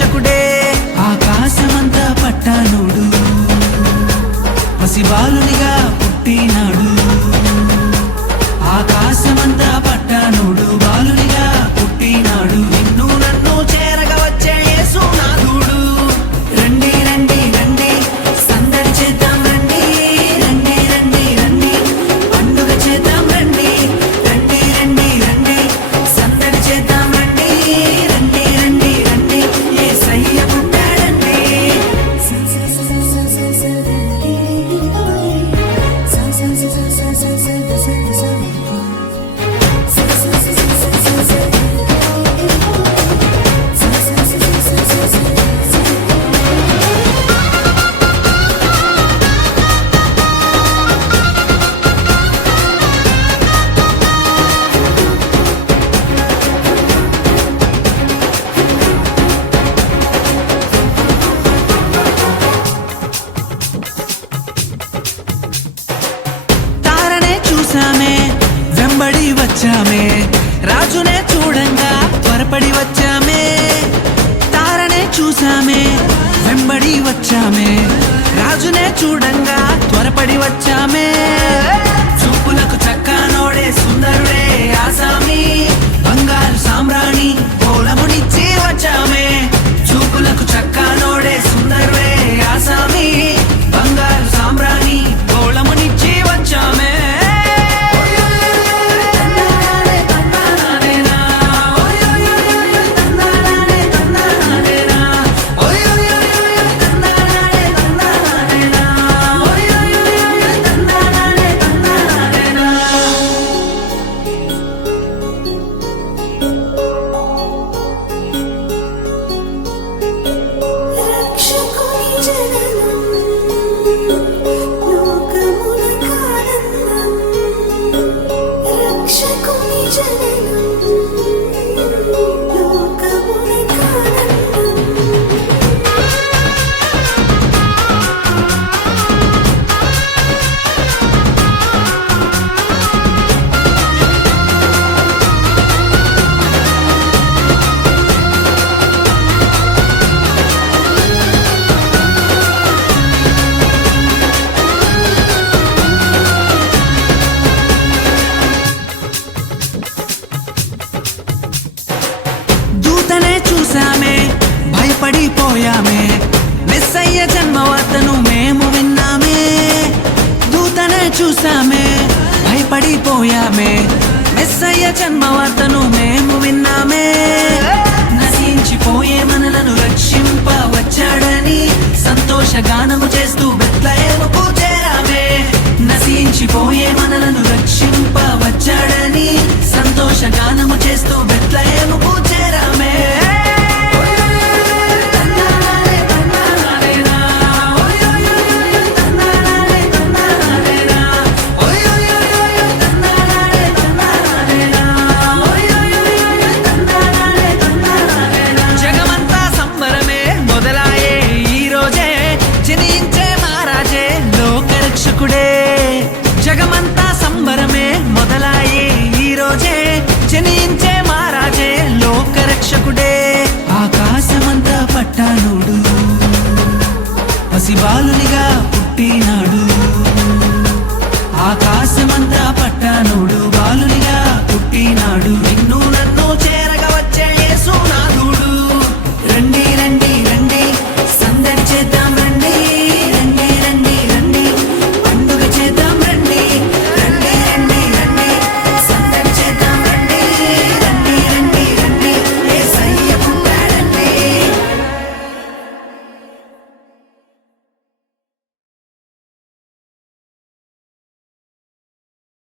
లోకరక్షకుడే ఆకాశమంతా పట్టానుడు పసిబాలునిగా పుట్టినాడు ఆకాశమంతా పట్టానుడు బాలునిగా పుట్టినాడు నిన్ను నన్ను చేరగా వచ్చే యేసునాథుడు రండి రండి రండి సందడి చేద్దాం రండి రండి రండి రండి పండుగ చేద్దాం రండి రండి రండి రండి సందడి చేద్దాం రండి రండి రండి రండి యేసయ్య పుట్టాడండి చూసామే వెంబడి వచ్చామే రాజునే చూడంగా త్వరపడి వచ్చామే తారనే చూసామే వెంబడి వచ్చామే రాజునే చూడంగా త్వరపడి వచ్చామే చూపులకు చక్కనోడే సుందరుడే ఆసామి బంగారు సామ్రాణి కోలమునిచ్చి వచ్చామే చూపులకు చక్కనోడే సుందరుడే ఆసామి బంగారు సామ్రాణి కోలమునిచ్చి వచ్చామే చూసామే భయపడిపోయామే మెస్సయ్య జన్మవార్తను మేము విన్నామే దూతనే చూసామే భయపడిపోయామే మెస్సయ్య జన్మవార్తను మేము విన్నామే నశించిపోయే మనలను రక్షింప వచ్చాడని సంతోషగానము చేస్తూ బెత్లెహేముకు చేరామే నశించిపోయే మనలను రక్షింప వచ్చాడని సంతోషగానము చేస్తూ బెత్లెహేముకు చేరామే జగమంతా సంబరమే మొదలాయే ఈ రోజే జనించే మహారాజే లోకరక్షకుడే ఆకాశమంతా పట్టానుడు పసిబాలునిగా పుట్టినాడు ఆకాశమంతా పట్టానుడు బాలునిగా పుట్టినాడు